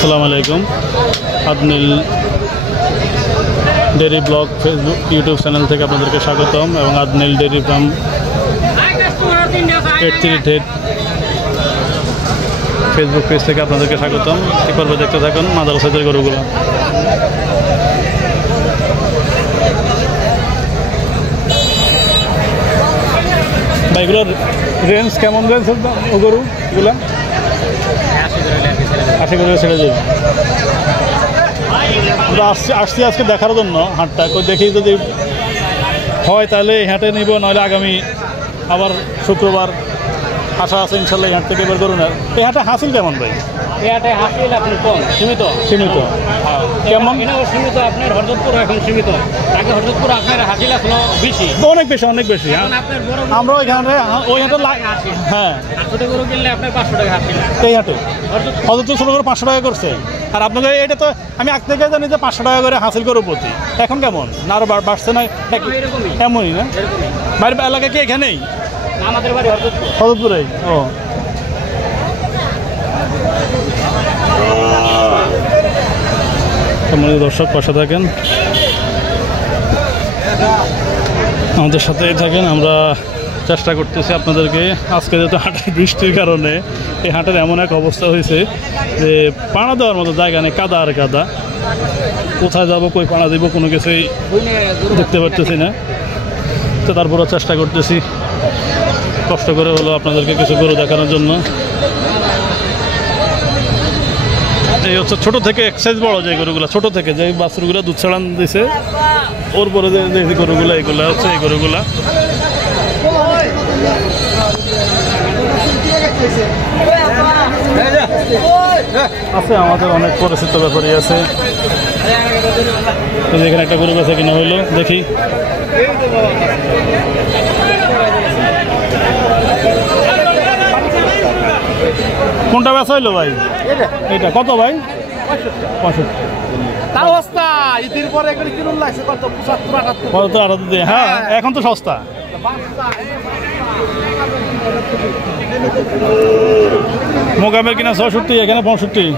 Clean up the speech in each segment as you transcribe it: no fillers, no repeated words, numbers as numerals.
আসসালামু আলাইকুম। Adnil dairy blog Facebook YouTube channel থেকে আপনাদেরকে স্বাগতম এবং Adnil dairy farm 838 Facebook page থেকে আপনাদেরকে স্বাগতম। এই পর্বে দেখতে থাকুন মাদ্রাসাদের গরুগুলো। ভাই এগুলোর রেঞ্জ কেমন রেঞ্জ ও গরুগুলা? 80 করে ছেড়ে দেবে। আমরা আসছি আজকে দেখার জন্য হাটটা, দেখি যদি হয় তাহলে এই হাটে নিব, নাহলে আগামী আবার শুক্রবার আশা আছে ইনশাল্লাহ এই হাট থেকে এবার করুন। এই হাটে হাসিল কেমন ভাই? এই হাটে হাসিল আপনি কম সীমিত কেমন সীমিত আপনার হরদপুর এখন সীমিত। আগে হরদপুর আপনার হাসিল আসলো বেশি, অনেক বেশি। আমরা ওইখানে ওই হাটে হ্যাঁ ছোট গরু কিনলে আপনার 500 টাকা হাসিল। এই হাটে হরদপুর ছোট করে 500 টাকা করছে। আর আপনাদের এটা তো আমি আগ থেকে জানি যে 500 টাকা করে হাসিল গরু প্রতি। এখন কেমন না আরো বাড়ছে না? এমনই না? বাড়ির এলাকা কি এখানেই? আমাদের বাড়ি হরদপুরেই। ও দর্শক পাশে থাকেন, আমাদের সাথেই থাকেন। আমরা চেষ্টা করতেছি আপনাদেরকে, আজকে যেহেতু হাটের বৃষ্টির কারণে এই হাটের এমন এক অবস্থা হয়েছে যে পাড়া দেওয়ার মতো জায়গা নেই, কাদা আর কাদা। কোথায় যাবো, কই পাড়া দিব কোনো কিছুই দেখতে পারতেছি না। তো তারপরও চেষ্টা করতেছি কষ্ট করে হলো আপনাদেরকে কিছু গরু দেখানোর জন্য। এই হচ্ছে ছোটো থেকে এক্সাইজ বড় যে গরুগুলো, ছোটো থেকে যে বাছুরগুলো দুধ ছাড়ান দিছে ওর পরে যে গরুগুলো, এইগুলো হচ্ছে এই গরুগুলা। আছে আমাদের অনেক পরিচিত ব্যাপারই আছে। এখানে একটা গরু বেচা কিনা হইলো, দেখি। কোনটা বেচা হইলো ভাই? এটা কত ভাই? 75। হ্যাঁ এখন তো সস্তা। মোকামের কিনা 66, এখানে 65।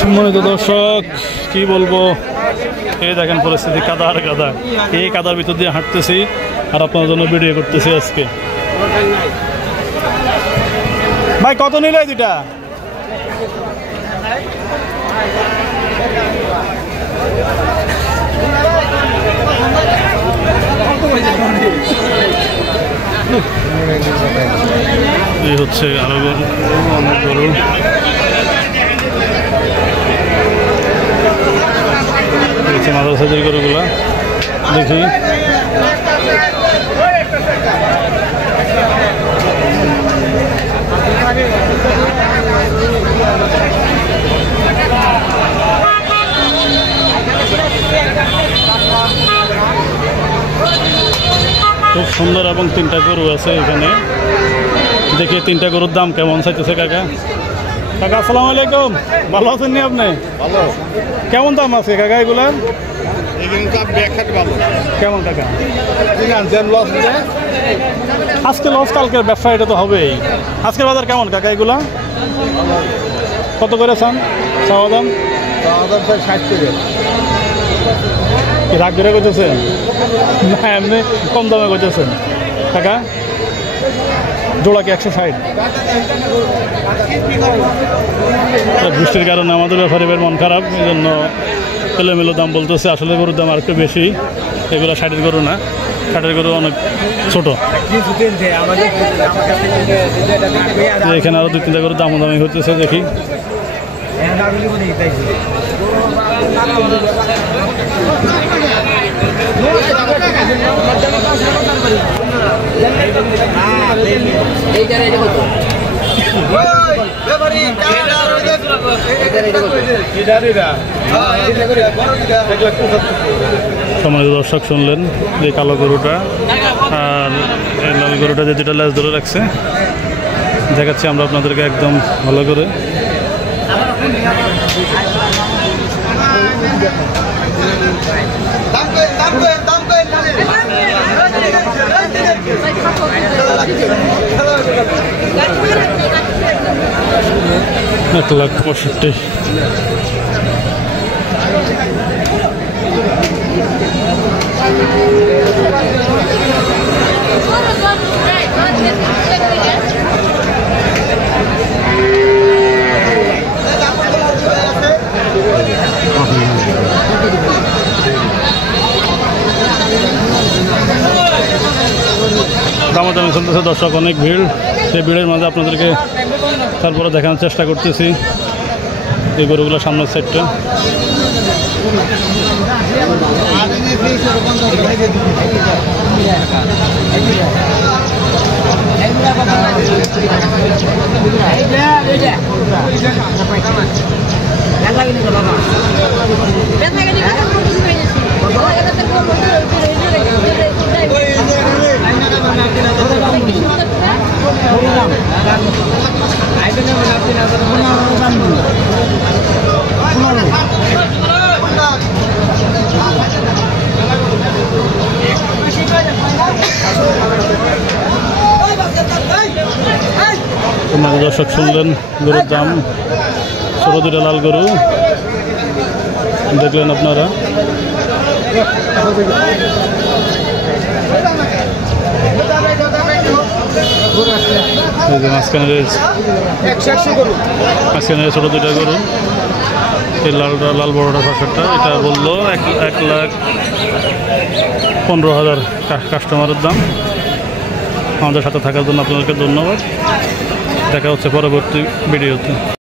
সম্মানিত দর্শক কি বলবো, এই দেখেন পরিস্থিতি, কাদা আর কাদা। এই কাদার ভিতর দিয়ে হাঁটতেছি আর আপনার জন্য ভিডিও করতেছি আজকে। ভাই কত নিল এই দুটা? এই হচ্ছে আরো অনেক গরু। মাদ্রাসাদের গরুগুলা দেখি। খুব সুন্দর এবং 3টা গরু আছে এখানে। দেখি 3টা গরুর দাম কেমন চাইতেছে কাকা। কাকা আসসালামু আলাইকুম, ভালো আছেন নি আপনি? ভালো। কেমন দাম আছে কাকা এগুলার? কেমন টাকা? আজকে লস, কালকের ব্যবসা, এটা তো হবেই। আজকের বাজার কেমন কাকা এগুলা? কত করে চান চাওয়া দাম? 60 করে। রাগ ধরে করতেছেন না, এমনি কম দামে করতেছেন কাকা? জোড়া কি 160? বৃষ্টির কারণে আমাদের ব্যাপারীদের মন খারাপ, এই জন্য এলোমেলো দাম বলতেছে। আসলে গরুর দাম আর একটু বেশি। এগুলো 60-এর গরু না, 60-এর গরু অনেক ছোট। এখানে আরো 2-3টা গরুর দাম দামি হতেছে, দেখি। সম্মানিত দর্শক শুনলেন যে কালো গরুটা আর এই লাল গরুটা যে দুটা লেজ ধরে রাখছে, দেখাচ্ছি আমরা আপনাদেরকে একদম ভালো করে। $1,65,000। দামাদামি চলতেছে দর্শক, অনেক ভিড়। সেই ভিড়ের মাঝে আপনাদেরকে তারপরে দেখানোর চেষ্টা করতেছি এই গরুগুলো সামনের সাইডটা। দর্শক শুনলেন গরুর দাম, ছোট দুটা লাল গরু দেখলেন আপনারা। মাঝখানে ছোট দুটা গরু, এই লালটা লাল বড়টা পাশেরটা, এটা বললো 1,15,000 কাস্টমারের দাম। আমাদের সাথে থাকার জন্য আপনাদেরকে ধন্যবাদ। দেখা হচ্ছে পরবর্তী ভিডিওতে।